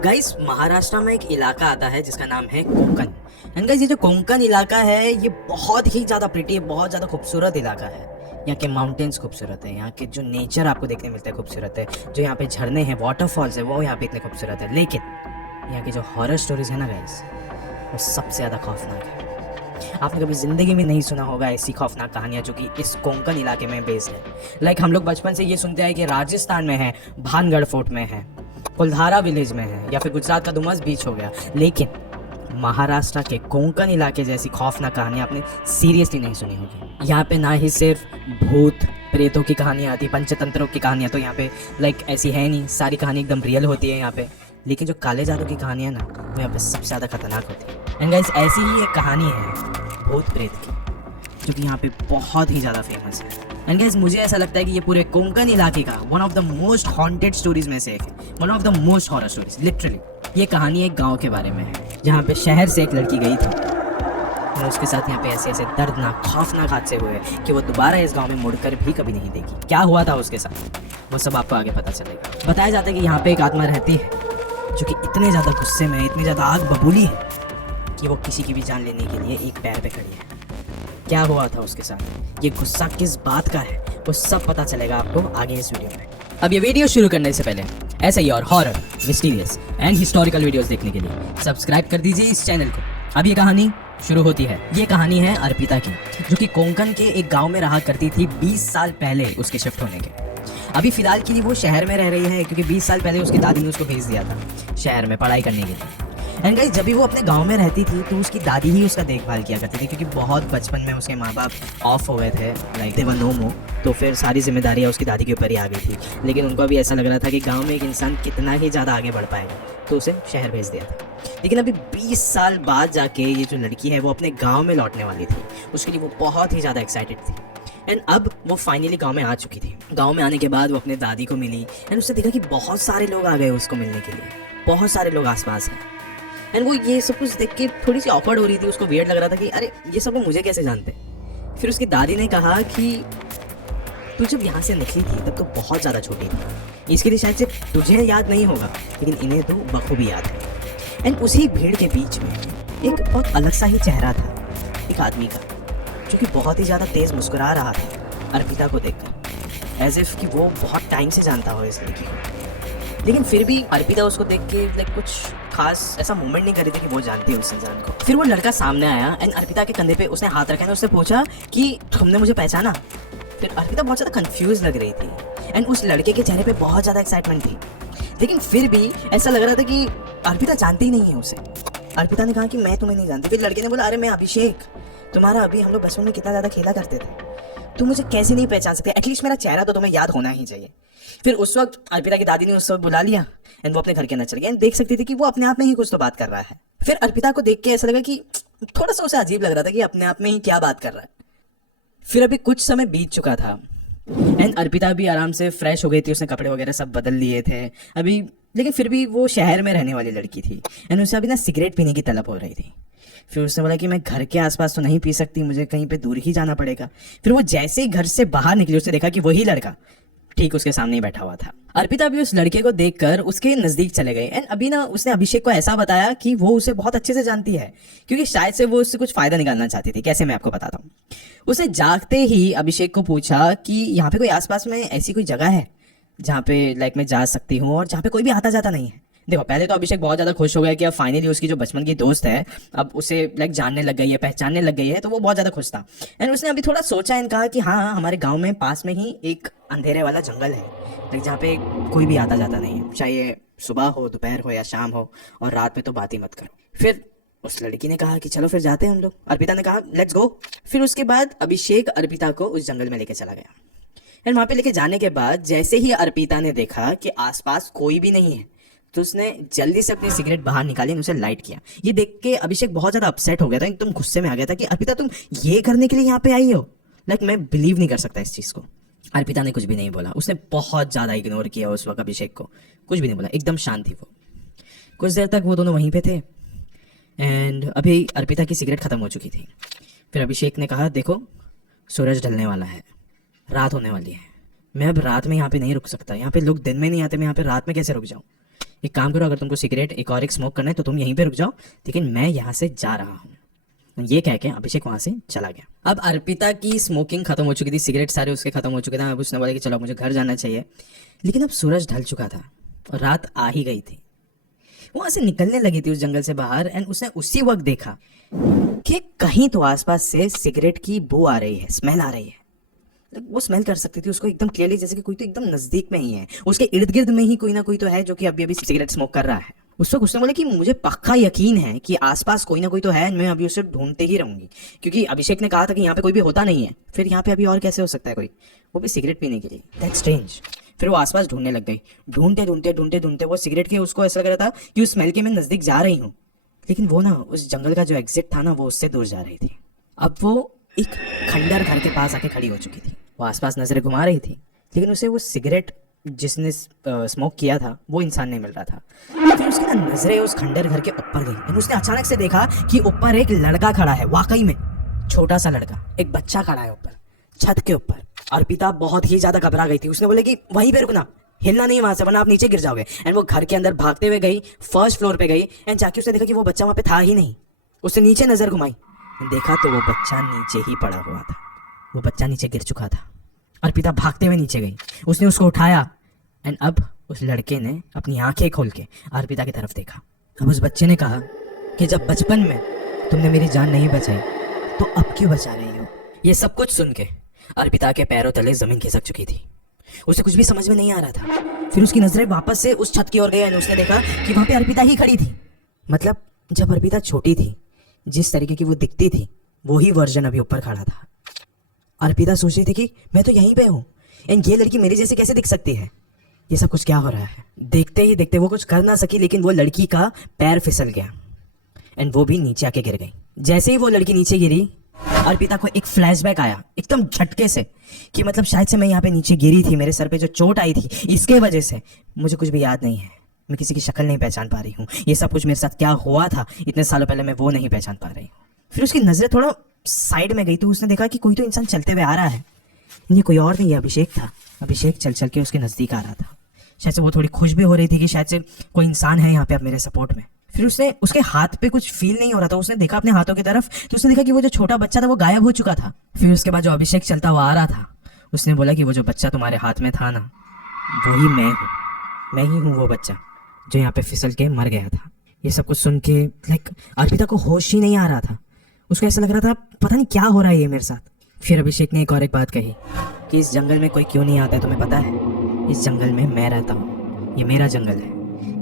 Guys, Maharashtra में एक इलाका आता है जिसका नाम है कोंकण। एंड गाइस, ये जो कोंकण इलाका है ये बहुत ही ज़्यादा प्रिटी है, बहुत ज़्यादा खूबसूरत इलाका है। यहाँ के माउंटेन्स खूबसूरत है, यहाँ के जो नेचर आपको देखने मिलता है खूबसूरत है, जो यहाँ पे झरने हैं, वाटरफॉल्स है, वो यहाँ पे इतने खूबसूरत है। लेकिन यहाँ की जो हॉरर स्टोरीज है ना गाइस, वो सबसे ज़्यादा खौफनाक है। आपने कभी ज़िंदगी में नहीं सुना होगा ऐसी खौफनाक कहानियाँ जो कि इस कोंकण इलाके में बेस्ड है। लाइक हम लोग बचपन से ये सुनते हैं कि राजस्थान में है, भानगढ़ फोर्ट में है, कुलधारा विलेज में है, या फिर गुजरात का डुमस बीच हो गया। लेकिन महाराष्ट्र के कोंकण इलाके जैसी खौफनाक कहानी आपने सीरियसली नहीं सुनी होगी। यहाँ पे ना ही सिर्फ भूत प्रेतों की कहानियाँ आती, पंचतंत्रों की कहानियाँ तो यहाँ पे लाइक ऐसी है नहीं, सारी कहानी एकदम रियल होती है यहाँ पे। लेकिन जो काले जादू की कहानियाँ ना, वो यहाँ पे सबसे ज़्यादा खतरनाक होती है। एंड गाइस, ऐसी ही एक कहानी है भूत प्रेत की, जो कि यहाँ पे बहुत ही ज़्यादा फेमस है। एंड गाइस, मुझे ऐसा लगता है कि ये पूरे कोंकण इलाके का one of the most haunted stories में से एक है, one of the most horror stories literally. ये कहानी एक गांव के बारे में है, जहाँ पे शहर से एक लड़की गई थी और उसके साथ यहाँ पे ऐसे ऐसे दर्दनाक खौफनाक हादसे हुए कि वो दोबारा इस गांव में मुड़कर भी कभी नहीं देखी। क्या हुआ था उसके साथ, वो सब आपको आगे पता चलेगा। बताया जाता है कि यहाँ पे एक आत्मा रहती है जो कि इतने ज़्यादा गुस्से में, इतनी ज़्यादा आग बबूली है कि वो किसी की भी जान लेने के लिए एक पैर पे खड़ी है। क्या हुआ था उसके साथ, ये गुस्सा किस बात का है, वो सब पता चलेगा आपको आगे इस वीडियो में। अब ये वीडियो शुरू करने से पहले ऐसे ही और horror, mysterious and historical videos देखने के लिए सब्सक्राइब कर दीजिए इस चैनल को। अब ये कहानी शुरू होती है। ये कहानी है अर्पिता की, जो कि कोंकण के एक गांव में रहा करती थी 20 साल पहले उसके शिफ्ट होने के। अभी फिलहाल के लिए वो शहर में रह रही है, क्योंकि 20 साल पहले उसकी दादी ने उसको भेज दिया था शहर में पढ़ाई करने के लिए। एंड गाइस, जब भी वो अपने गांव में रहती थी तो उसकी दादी ही उसका देखभाल किया करती थी, क्योंकि बहुत बचपन में उसके माँ बाप ऑफ हो गए थे, लाइक दे वर नो मोर। तो फिर सारी जिम्मेदारियाँ उसकी दादी के ऊपर ही आ गई थी। लेकिन उनको भी ऐसा लग रहा था कि गांव में एक इंसान कितना ही ज़्यादा आगे बढ़ पाएगा, तो उसे शहर भेज दिया था। लेकिन अभी 20 साल बाद जाके ये जो लड़की है वो अपने गाँव में लौटने वाली थी। उसके लिए वो बहुत ही ज़्यादा एक्साइटेड थी। एंड अब वो फाइनली गांव में आ चुकी थी। गांव में आने के बाद वो अपने दादी को मिली एंड उसने देखा कि बहुत सारे लोग आ गए उसको मिलने के लिए, बहुत सारे लोग आसपास हैं। एंड वो ये सब कुछ देख के थोड़ी सी ऑकवर्ड हो रही थी, उसको वियर्ड लग रहा था कि अरे ये सब लोग मुझे कैसे जानते। फिर उसकी दादी ने कहा कि तू जब यहाँ से निकली थी तब तो बहुत ज़्यादा छोटी थी, इसके लिए शायद से तुझे याद नहीं होगा, लेकिन इन्हें तो बखूबी याद है। एंड उसी भीड़ के बीच में एक बहुत अलग सा ही चेहरा था एक आदमी का, जो कि बहुत ही ज़्यादा तेज़ मुस्कुरा रहा था अर्पिता को देखकर, एज इफ कि वो बहुत टाइम से जानता हो इस लड़की को। लेकिन फिर भी अर्पिता उसको देख के लाइक कुछ खास ऐसा मूवमेंट नहीं कर रही थी कि वो जानती है उस इंसान को। फिर वो लड़का सामने आया एंड अर्पिता के कंधे पे उसने हाथ रखा और उससे पूछा कि तुमने मुझे पहचाना। फिर अर्पिता बहुत ज़्यादा कंफ्यूज लग रही थी एंड उस लड़के के चेहरे पे बहुत ज़्यादा एक्साइटमेंट थी, लेकिन फिर भी ऐसा लग रहा था कि अर्पिता जानती ही नहीं है उसे। अर्पिता ने कहा कि मैं तुम्हें नहीं जानती। फिर लड़के ने बोला, अरे मैं अभिषेक, तुम्हारा अभी हम लोग बचपन में कितना ज़्यादा खेला करते थे, तुम मुझे कैसे नहीं पहचान सकते, एटलीस्ट मेरा चेहरा तो तुम्हें याद होना ही चाहिए। फिर उस वक्त अर्पिता की दादी ने उस वक्त बुला लिया एंड वो अपने घर के अंदर चल गया एंड देख सकती थी कि वो अपने आप में ही कुछ तो बात कर रहा है। फिर अर्पिता को देख के ऐसा लगा कि थोड़ा सा उसे अजीब लग रहा था कि अपने आप में ही क्या बात कर रहा है। फिर अभी कुछ समय बीत चुका था एंड अर्पिता भी आराम से फ्रेश हो गई थी, उसने कपड़े वगैरह सब बदल लिए थे अभी। लेकिन फिर भी वो शहर में रहने वाली लड़की थी एंड उसे अभी ना सिगरेट पीने की तलब हो रही थी। फिर उसने बोला कि मैं घर के आसपास तो नहीं पी सकती, मुझे कहीं पे दूर ही जाना पड़ेगा। फिर वो जैसे ही घर से बाहर निकली, उसने देखा कि वही लड़का ठीक उसके सामने ही बैठा हुआ था। अर्पिता भी उस लड़के को देखकर उसके नज़दीक चले गए एंड अभी ना उसने अभिषेक को ऐसा बताया कि वो उसे बहुत अच्छे से जानती है, क्योंकि शायद से वो उससे कुछ फ़ायदा निकालना चाहती थी। कैसे, मैं आपको बताता हूँ। उसने जागते ही अभिषेक को पूछा कि यहाँ पे कोई आसपास में ऐसी कोई जगह है जहाँ पे लाइक मैं जा सकती हूँ और जहाँ पे कोई भी आता जाता नहीं है। देखो, पहले तो अभिषेक बहुत ज़्यादा खुश हो गया कि अब फाइनली उसकी जो बचपन की दोस्त है अब उसे लाइक जानने लग गई है, पहचानने लग गई है, तो वो बहुत ज़्यादा खुश था। एंड उसने अभी थोड़ा सोचा एंड कहा कि हाँ, हमारे गांव में पास में ही एक अंधेरे वाला जंगल है, लाइक जहाँ पे कोई भी आता जाता नहीं है, चाहे सुबह हो, दोपहर हो या शाम हो, और रात में तो बात ही मत करो। फिर उस लड़की ने कहा कि चलो फिर जाते हैं हम लोग। अर्पिता ने कहा लेट्स गो। फिर उसके बाद अभिषेक अर्पिता को उस जंगल में लेके चला गया एंड वहाँ पे लेके जाने के बाद जैसे ही अर्पिता ने देखा कि आसपास कोई भी नहीं है, तो उसने जल्दी से अपनी सिगरेट बाहर निकाली और उसे लाइट किया। ये देख के अभिषेक बहुत ज़्यादा अपसेट हो गया था, एकदम गुस्से में आ गया था कि अर्पिता तुम ये करने के लिए यहाँ पे आई हो, लाइक मैं बिलीव नहीं कर सकता इस चीज़ को। अर्पिता ने कुछ भी नहीं बोला, उसने बहुत ज़्यादा इग्नोर किया उस वक्त अभिषेक को, कुछ भी नहीं बोला, एकदम शांत थी वो। कुछ देर तक वो दोनों वहीं पे थे एंड अभी अर्पिता की सिगरेट ख़त्म हो चुकी थी। फिर अभिषेक ने कहा, देखो सूरज ढलने वाला है, रात होने वाली है, मैं अब रात में यहाँ पे नहीं रुक सकता, यहाँ पे लोग दिन में नहीं आते, मैं यहाँ पे रात में कैसे रुक जाऊँ। एक काम करो, अगर तुमको सिगरेट एक स्मोक करना है तो तुम यहीं पे रुक जाओ, लेकिन मैं यहाँ से जा रहा हूँ। ये कह के अभिषेक वहां से चला गया। अब अर्पिता की स्मोकिंग खत्म हो चुकी थी, सिगरेट सारे उसके खत्म हो चुके थे। अब उसने बोला कि चलो मुझे घर जाना चाहिए, लेकिन अब सूरज ढल चुका था और रात आ ही गई थी। वहां से निकलने लगी थी उस जंगल से बाहर, एंड उसने उसी वक्त देखा कि कहीं तो आसपास से सिगरेट की बू आ रही है, स्मेल आ रही है। वो स्मेल कर सकती थी उसको एकदम क्लियरली, जैसे कि कोई तो एकदम नजदीक में ही है, उसके इर्द गिर्द में ही कोई ना कोई तो है जो कि अभी अभी सिगरेट स्मोक कर रहा है। उस वक्त उसने बोला कि मुझे पक्का यकीन है कि आसपास कोई ना कोई तो है, मैं अभी उसे ढूंढते ही रहूंगी, क्योंकि अभिषेक ने कहा था कि यहाँ पे कोई भी होता नहीं है। फिर यहाँ पे अभी और कैसे हो सकता है कोई, वो भी सिगरेट पीने के लिए। That's strange. फिर वो आसपास ढूंढने लग गई, ढूंढते ढूंढते ढूंढते ढूंढते वो सिगरेट के उसको ऐसा लग रहा था कि उस स्मेल के मैं नजदीक जा रही हूँ, लेकिन वो ना उस जंगल का जो एग्जिट था ना वो उससे दूर जा रही थी। अब वो एक खंडर घर के पास आके खड़ी हो चुकी थी। वो आसपास नजरें घुमा रही थी, लेकिन उसे वो सिगरेट जिसने स्मोक किया था वो इंसान नहीं मिल रहा था। फिर उसकी ना नजरें उस खंडर घर के ऊपर गई, और उसने अचानक से देखा कि ऊपर एक लड़का खड़ा है, वाकई में छोटा सा लड़का, एक बच्चा खड़ा है ऊपर छत के ऊपर। अर्पिता बहुत ही ज्यादा घबरा गई थी। उसने बोले कि वहीं पे रुकना, हिलना नहीं वहां से वरना आप नीचे गिर जाओगे। एंड वो घर के अंदर भागते हुए गई, फर्स्ट फ्लोर पे गई, एंड जाके उसने देखा कि वो बच्चा वहां पे था ही नहीं। उसने नीचे नजर घुमाई, देखा तो वो बच्चा नीचे ही पड़ा हुआ था, वो बच्चा नीचे गिर चुका था। अर्पिता भागते हुए नीचे गई, उसने उसको उठाया, एंड अब उस लड़के ने अपनी आंखें खोल के अर्पिता की तरफ देखा। अब उस बच्चे ने कहा कि जब बचपन में तुमने मेरी जान नहीं बचाई तो अब क्यों बचा रही हो। ये सब कुछ सुन के अर्पिता के पैरों तले जमीन खिसक चुकी थी, उसे कुछ भी समझ में नहीं आ रहा था। फिर उसकी नजरें वापस से उस छत की ओर गई, और उसने देखा कि वहां पे अर्पिता ही खड़ी थी। मतलब जब अर्पिता छोटी थी, जिस तरीके की वो दिखती थी, वो ही वर्जन अभी ऊपर खड़ा था। अर्पिता सोच रही थी कि मैं तो यहीं पे हूँ, एंड ये लड़की मेरी जैसे कैसे दिख सकती है, ये सब कुछ क्या हो रहा है। देखते ही देखते वो कुछ कर ना सकी, लेकिन वो लड़की का पैर फिसल गया, एंड वो भी नीचे आके गिर गई। जैसे ही वो लड़की नीचे गिरी, अर्पिता को एक फ्लैशबैक आया एकदम झटके से, कि मतलब शायद से मैं यहाँ पे नीचे गिरी थी, मेरे सर पे जो चोट आई थी इसके वजह से मुझे कुछ भी याद नहीं है, मैं किसी की शक्ल नहीं पहचान पा रही हूँ, ये सब कुछ मेरे साथ क्या हुआ था इतने सालों पहले मैं वो नहीं पहचान पा रही हूँ। फिर उसकी नजरें थोड़ा साइड में गई तो उसने देखा कि कोई तो इंसान चलते हुए आ रहा है। ये कोई और नहीं, अभिषेक था। अभिषेक चल चल के उसके नजदीक आ रहा था। शायद से वो थोड़ी खुश भी हो रही थी कि शायद से कोई इंसान है यहाँ पे अब मेरे सपोर्ट में। फिर उसने उसके हाथ पे कुछ फील नहीं हो रहा था, उसने देखा अपने हाथों की तरफ तो उसने देखा कि वो जो छोटा बच्चा था वो गायब हो चुका था। फिर उसके बाद जो अभिषेक चलता हुआ आ रहा था, उसने बोला कि वो जो बच्चा तुम्हारे हाथ में था ना, वही मैं हूँ, मैं ही हूँ वो बच्चा जो यहाँ पे फिसल के मर गया था। ये सब कुछ सुन के अर्पिता को होश ही नहीं आ रहा था, उसको ऐसा लग रहा था पता नहीं क्या हो रहा है ये मेरे साथ। फिर अभिषेक ने एक बात कही कि इस जंगल में कोई क्यों नहीं आता है तुम्हें पता है, इस जंगल में मैं रहता हूँ, ये मेरा जंगल है,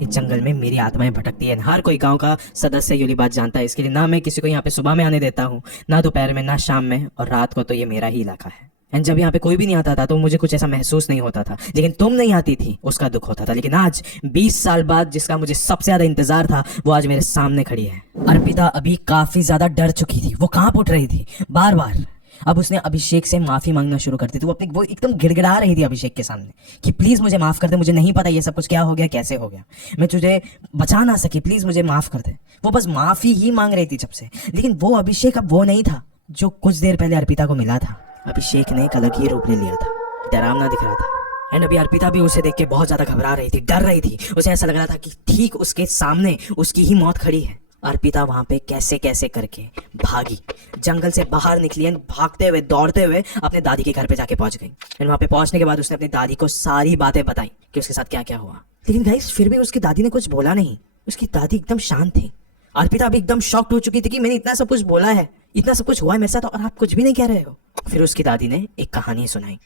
इस जंगल में मेरी आत्माएं भटकती है। हर कोई गांव का सदस्य ये बात जानता है, इसके लिए ना मैं किसी को यहाँ पे सुबह में आने देता हूँ, ना दोपहर में, ना शाम में, और रात को तो ये मेरा ही इलाका है। एंड जब यहाँ पे कोई भी नहीं आता था तो मुझे कुछ ऐसा महसूस नहीं होता था, लेकिन तुम नहीं आती थी उसका दुख होता था। लेकिन आज 20 साल बाद जिसका मुझे सबसे ज्यादा इंतजार था वो आज मेरे सामने खड़ी है। अर्पिता अभी काफी ज्यादा डर चुकी थी, वो कांप उठ रही थी बार बार। अब उसने अभिषेक से माफी मांगना शुरू कर दी थी, वो एकदम गिड़गिड़ा रही थी अभिषेक के सामने कि प्लीज मुझे माफ कर दे, मुझे नहीं पता ये सब कुछ क्या हो गया, कैसे हो गया, मैं तुझे बचा ना सकी, प्लीज मुझे माफ कर दे। वो बस माफी ही मांग रही थी जब से, लेकिन वो अभिषेक अब वो नहीं था जो कुछ देर पहले अर्पिता को मिला था। अभिषेक ने एक अलग ही रूप ले लिया था, डरावना दिख रहा था। एंड अभी अर्पिता भी उसे देख के बहुत ज्यादा घबरा रही थी, डर रही थी। उसे ऐसा लग रहा था कि ठीक उसके सामने उसकी ही मौत खड़ी है। अर्पिता वहां पे कैसे कैसे करके भागी, जंगल से बाहर निकली, भागते हुए दौड़ते हुए अपने दादी के घर पे जाके पहुंच गई। एंड वहां पे पहुंचने के बाद उसने अपनी दादी को सारी बातें बताई कि उसके साथ क्या क्या हुआ। लेकिन गाइस फिर भी उसकी दादी ने कुछ बोला नहीं, उसकी दादी एकदम शांत थी। अर्पिता अभी एकदम शॉक्ड हो चुकी थी कि मैंने इतना सब कुछ बोला है, इतना सब कुछ हुआ है मेरे साथ, और आप कुछ भी नहीं कह रहे हो। फिर उसकी दादी ने एक कहानी सुनाई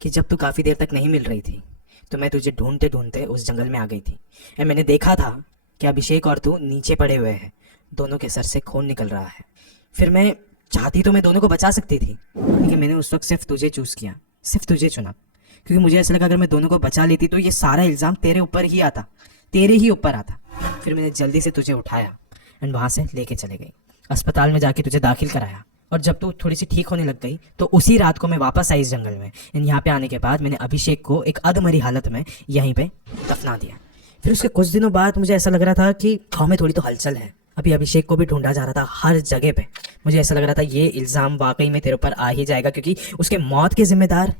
कि जब तू काफी देर तक नहीं मिल रही थी तो मैं तुझे ढूंढते ढूंढते उस जंगल में आ गई थी, एंड मैंने देखा था कि अभिषेक और तू नीचे पड़े हुए हैं, दोनों के सर से खून निकल रहा है। फिर मैं चाहती तो मैं दोनों को बचा सकती थी, लेकिन मैंने उस वक्त सिर्फ तुझे चूज किया, सिर्फ तुझे चुना, क्योंकि मुझे ऐसा लगा अगर मैं दोनों को बचा लेती तो ये सारा इल्जाम तेरे ऊपर ही आता, तेरे ही ऊपर आता। फिर मैंने जल्दी से तुझे उठाया एंड वहां से लेके चले गई, अस्पताल में जाके तुझे दाखिल कराया, और जब तू थोड़ी सी ठीक होने लग गई तो उसी रात को मैं वापस आई इस जंगल में। एंड यहाँ पे आने के बाद मैंने अभिषेक को एक अधमरी हालत में यहीं पे दफना दिया। फिर उसके कुछ दिनों बाद मुझे ऐसा लग रहा था कि गाँव में थोड़ी तो हलचल है, अभी अभिषेक को भी ढूंढा जा रहा था हर जगह पे। मुझे ऐसा लग रहा था ये इल्ज़ाम वाकई में तेरे ऊपर आ ही जाएगा, क्योंकि उसके मौत के जिम्मेदार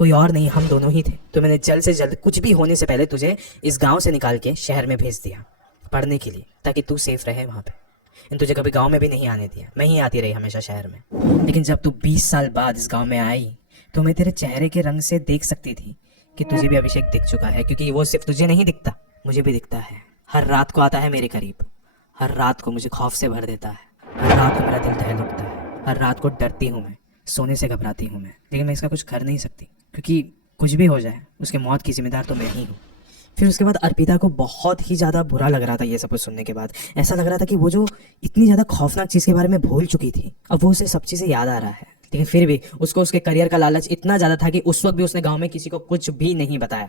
कोई और नहीं, हम दोनों ही थे। तो मैंने जल्द से जल्द कुछ भी होने से पहले तुझे इस गांव से निकाल के शहर में भेज दिया पढ़ने के लिए, ताकि तू सेफ रहे वहाँ पे। इन तुझे कभी गांव में भी नहीं आने दिया, मैं ही आती रही हमेशा शहर में। लेकिन जब तू 20 साल बाद इस गांव में आई तो मैं तेरे चेहरे के रंग से देख सकती थी कि तुझे भी अभिषेक दिख चुका है, क्योंकि वो सिर्फ तुझे नहीं दिखता, मुझे भी दिखता है। हर रात को आता है मेरे करीब, हर रात को मुझे खौफ से भर देता है, हर रात को मेरा दिल दहल उठता है, हर रात को डरती हूँ मैं, सोने से घबराती हूँ मैं। लेकिन मैं इसका कुछ कर नहीं सकती, क्योंकि कुछ भी हो जाए उसके मौत की जिम्मेदार तो मैं ही हूँ। फिर उसके बाद अर्पिता को बहुत ही ज़्यादा बुरा लग रहा था ये सब कुछ सुनने के बाद। ऐसा लग रहा था कि वो जो इतनी ज़्यादा खौफनाक चीज़ के बारे में भूल चुकी थी, अब वो उसे सब चीज़ें याद आ रहा है। लेकिन फिर भी उसको उसके करियर का लालच इतना ज़्यादा था कि उस वक्त भी उसने गाँव में किसी को कुछ भी नहीं बताया।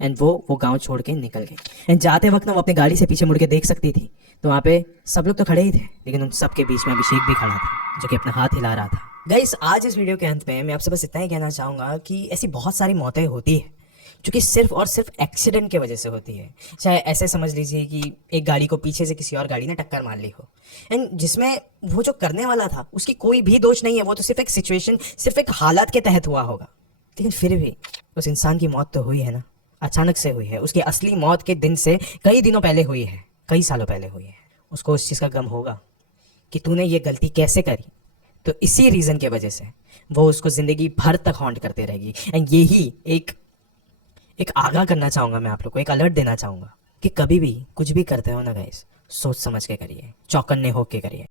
एंड वो गाँव छोड़ के निकल गई। एंड जाते वक्त ना वो अपनी गाड़ी से पीछे मुड़ के देख सकती थी, तो वहाँ पे सब लोग तो खड़े ही थे, लेकिन उन सब के बीच में अभिषेक भी खड़ा था, जो कि अपना हाथ हिला रहा था। गाइस, आज इस वीडियो के अंत में मैं आपसे बस इतना ही कहना चाहूँगा कि ऐसी बहुत सारी मौतें होती है जो कि सिर्फ और सिर्फ एक्सीडेंट की वजह से होती है। चाहे ऐसे समझ लीजिए कि एक गाड़ी को पीछे से किसी और गाड़ी ने टक्कर मार ली हो, एंड जिसमें वो जो करने वाला था उसकी कोई भी दोष नहीं है, वो तो सिर्फ एक सिचुएशन, सिर्फ एक हालात के तहत हुआ होगा। लेकिन फिर भी उस इंसान की मौत तो हुई है ना, अचानक से हुई है। उसकी असली मौत के दिन से कई दिनों पहले हुई है, कई सालों पहले हुई है। उसको उस चीज़ का गम होगा कि तूने ये गलती कैसे करी, तो इसी रीज़न की वजह से वो उसको ज़िंदगी भर तक हॉन्ट करते रहेगी। एंड यही एक आगाह करना चाहूँगा मैं आप लोग को, एक अलर्ट देना चाहूँगा कि कभी भी कुछ भी करते हो ना गाइस, सोच समझ के करिए, चौकन्ने होके करिए।